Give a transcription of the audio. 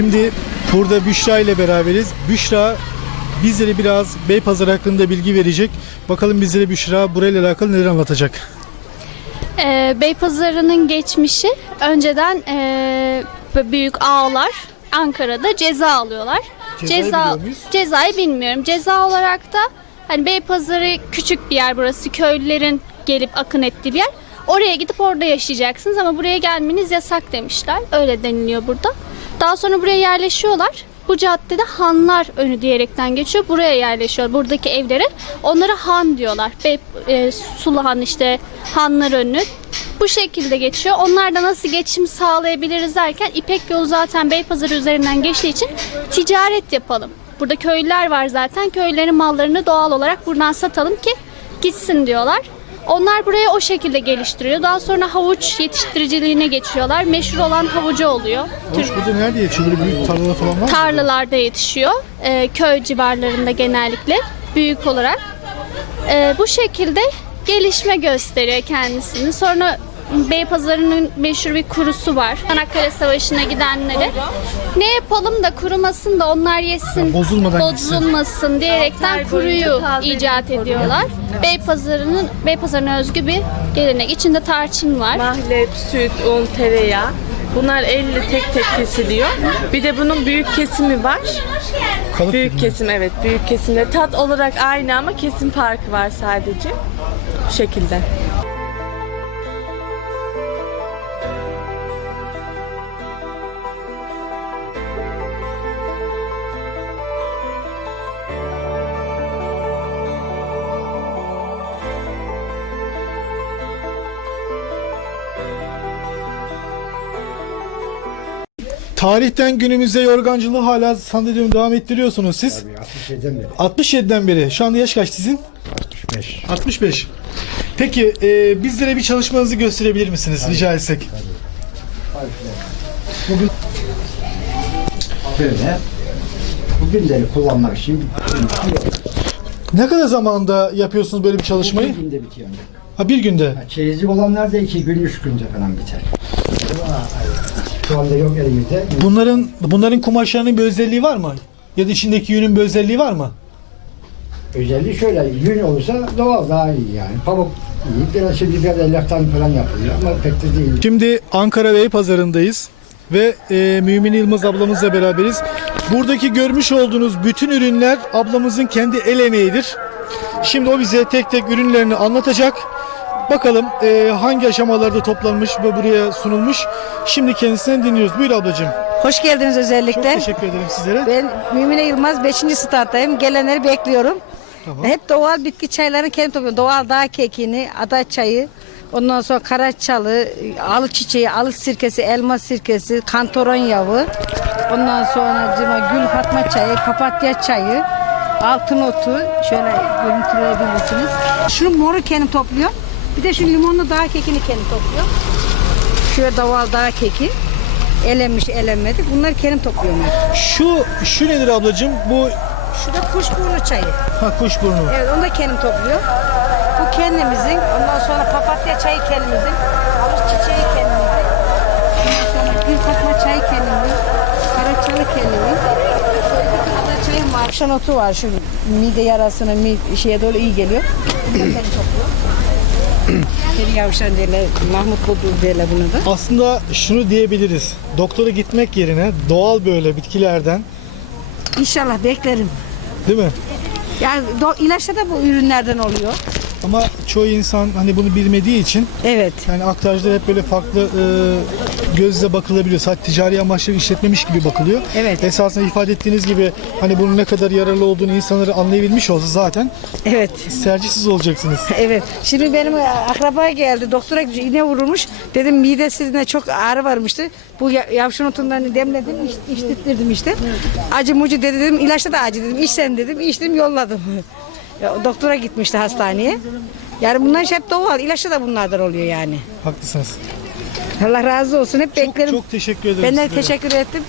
Şimdi burada Büşra ile beraberiz. Büşra bizlere biraz Beypazarı hakkında bilgi verecek. Bakalım bizlere Büşra burayla alakalı neler anlatacak. Ee, Beypazarı'nın geçmişi önceden böyle büyük ağlar Ankara'da ceza alıyorlar. Cezayı muyuz? cezayı bilmiyorum. Ceza olarak da hani Beypazarı küçük bir yer burası. Köylülerin gelip akın ettiği bir yer. Oraya gidip orada yaşayacaksınız ama buraya gelmeniz yasak demişler. Öyle deniliyor burada. Daha sonra buraya yerleşiyorlar. Bu caddede hanlar önü diyerekten geçiyor. Buraya yerleşiyor. Buradaki evlere. Onlara han diyorlar. Bey, e, Sulu Han işte hanlar önü. Bu şekilde geçiyor. Onlar da nasıl geçim sağlayabiliriz derken İpek yolu zaten Beypazarı üzerinden geçtiği için ticaret yapalım. Burada köylüler var zaten. Köylülerin mallarını doğal olarak buradan satalım ki gitsin diyorlar. Onlar burayı o şekilde geliştiriyor. Daha sonra havuç yetiştiriciliğine geçiyorlar. Meşhur olan havucu oluyor. Hoş burada nerede yetişiyor? Böyle büyük tarlalar falan var mı? Tarlalarda yetişiyor. Ee, köy civarlarında genellikle büyük olarak. Ee, bu şekilde gelişme gösteriyor kendisini. Sonra Beypazarı'nın meşhur bir kurusu var. Çanakkale Savaşı'na gidenleri. Ne yapalım da kurumasın da onlar yesin, bozulmadan gitsin. bozulmasın diyerekten kuruyu icat ediyorlar. Beypazarı'nın Beypazarı'na özgü bir gelenek. İçinde tarçın var. Mahlep, süt, un, tereyağı. Bunlar elle tek tek kesiliyor. Bir de bunun büyük kesimi var. Kalıp Büyük gibi. kesim evet büyük kesimde. Tat olarak aynı ama kesim farkı var sadece. Bu şekilde. Tarihten günümüze yorgancılığı hala sandalyemi devam ettiriyorsunuz siz. 67'den beri. 67'den beri. Şu anda yaş kaç sizin? 65. 65. Peki e, bizlere bir çalışmanızı gösterebilir misiniz rica etsek? Bugün böyle bu günleri kullanmak için Ne kadar zamanda yapıyorsunuz böyle bir çalışmayı? bir günde bitiyor. Ha bir günde. Çeyizlik olanlar da iki gün, üç günde falan biter. Şu anda yok elimizde. Bunların bunların kumaşlarının bir özelliği var mı? Ya da içindeki yünün bir özelliği var mı? Özelliği şöyle, yün olursa doğal daha iyi yani. Pamuk iyi. Biraz şimdi biraz elyaftan falan yapılıyor ama pek de değil. Şimdi Ankara Bey Pazarındayız ve e, Mümin Yılmaz ablamızla beraberiz. Buradaki görmüş olduğunuz bütün ürünler ablamızın kendi el emeğidir. Şimdi o bize tek tek ürünlerini anlatacak. Bakalım e, hangi aşamalarda toplanmış ve buraya sunulmuş. Şimdi kendisinden dinliyoruz. Buyur ablacığım. Hoş geldiniz Çok özellikle. teşekkür ederim sizlere. Ben Mümine Yılmaz 5. starttayım. Gelenleri bekliyorum. Tamam. Hep doğal bitki çaylarını kendim topluyorum. Doğal dağ kekini, ada çayı, ondan sonra karaçalı, alı çiçeği, alı sirkesi, elma sirkesi, kantoron yağı. Ondan sonra gül fatma çayı, papatya çayı, altın otu. Şöyle görüntüleyebilirsiniz. Şu moru kendim topluyorum. Bir de şu limonlu dağ kekini kendim topluyorum. Şöyle doğal dağ keki. Elenmiş, elenmedi. Bunları kendim topluyorum. ben. Şu şu nedir ablacığım? Bu Şu da kuşburnu çayı. ha kuşburnu. Evet onu da kendim topluyorum. Bu kendimizin. Ondan sonra papatya çayı kendimizin. Havuç çiçeği kendimizin. Ondan sonra gül çayı kendimizin. Karaçalı kendimin. Ada çayı var. Akşam otu var şu mide yarasına, mide şeye doğru iyi geliyor. Bunu da Kedi yavşan derler, Mahmut Bodur derler bunu da. Aslında şunu diyebiliriz. Doktora gitmek yerine doğal böyle bitkilerden İnşallah beklerim. değil mi? Yani do- ilaçta da bu ürünlerden oluyor. Ama çoğu insan hani bunu bilmediği için Evet. yani aktarcılar hep böyle farklı e, gözle bakılabiliyor. Sadece ticari amaçlı işletmemiş gibi bakılıyor. Evet. Esasında ifade ettiğiniz gibi hani bunun ne kadar yararlı olduğunu insanları anlayabilmiş olsa zaten Evet. tercihsiz olacaksınız. Evet. Şimdi benim akraba geldi. Doktora iğne vurulmuş. Dedim midesinde çok ağrı varmıştı. Bu ya- yavşan otundan demledim, iç, içtirttirdim işte. Acı mucu dedi dedim. ilaçta da acı dedim. İç sen dedim. İçtim yolladım. Ya, doktora gitmişti hastaneye. Yani bunlar hep doğal. İlaçta da bunlardan oluyor yani. Haklısınız. Allah razı olsun. Hep Çok, beklerim. çok teşekkür ederim. ben de sizlere. teşekkür ettim.